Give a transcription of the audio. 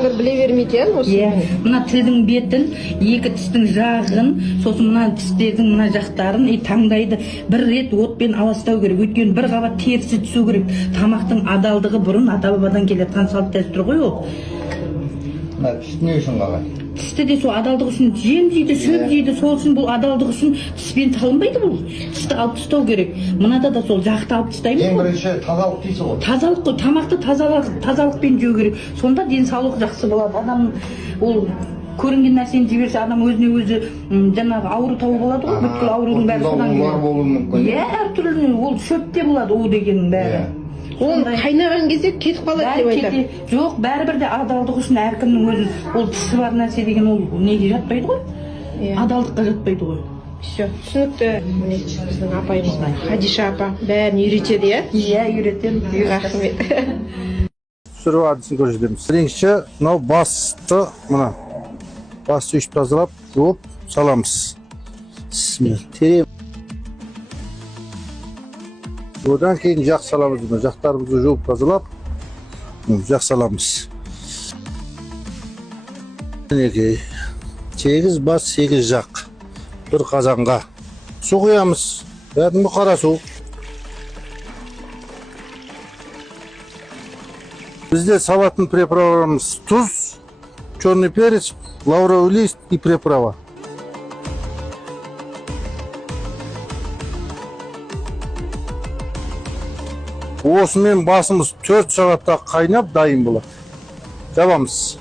адамдар біле бермейді иә осы. Мына тілдің бетін, екі тістің жағын, сосын мына тістердің мына жақтарын таңдайды бір рет отпен аластау керек. Өйткені бір қабат терісі түсу керек. Тамақтың адалдығы бұрын ата-бабадан келетін салт дәстүр ғой ол. Мына тіс не үшін қалай? Тісті де сол адалдық үшін жем жейді, шөп жейді, сол үшін бұл адалдық үшін тіспен талынбайды бұл. Тісті алып тастау керек. Мынада да сол жақты алып тастаймыз. Ең бірінші тазалық дейсіз ғой. Тазалық қой, тамақты тазалықпен жеу керек. Сонда денсаулық жақсы болады. Адам ол көрінген нәрсені жіберсе, адам өзіне өзі жаңағы ауру тауып алады ғой. Бүткіл аурудың бәрі содан келеді. Иә, әртүрлі ол шөпте болады ол дегеннің бәрі. Ол қайнаған кезде кетіп қалады деп айтады. Жоқ, бәрібір де адалдық үшін әркімнің өзін, ол тісі бар нәрсе деген ол неге жатпайды ғой? Адалдыққа жатпайды ғой. Все, түсінікті. Біздің апайымыз Хадиша апа бәрін үйретеді, иә? Иә, үйретемін. Рахмет. Түсіру әдісін көрсетеміз. Бірінші, мынау басты, мына басты үйшіп тазалап, жуып саламыз. Терем. Одан кейін жақ саламыз, жақтарымызды жуып тазалап, жақ саламыз. 8 бас, 8 жақ. Bir қазанға. Су құямыз. Кәдімгі қара су. Бізде салатын приправамыз тұз, черный перец, лавровый лист и приправа. Осымен басымыз 4 сағатта қайнап дайын болады. Жабамыз.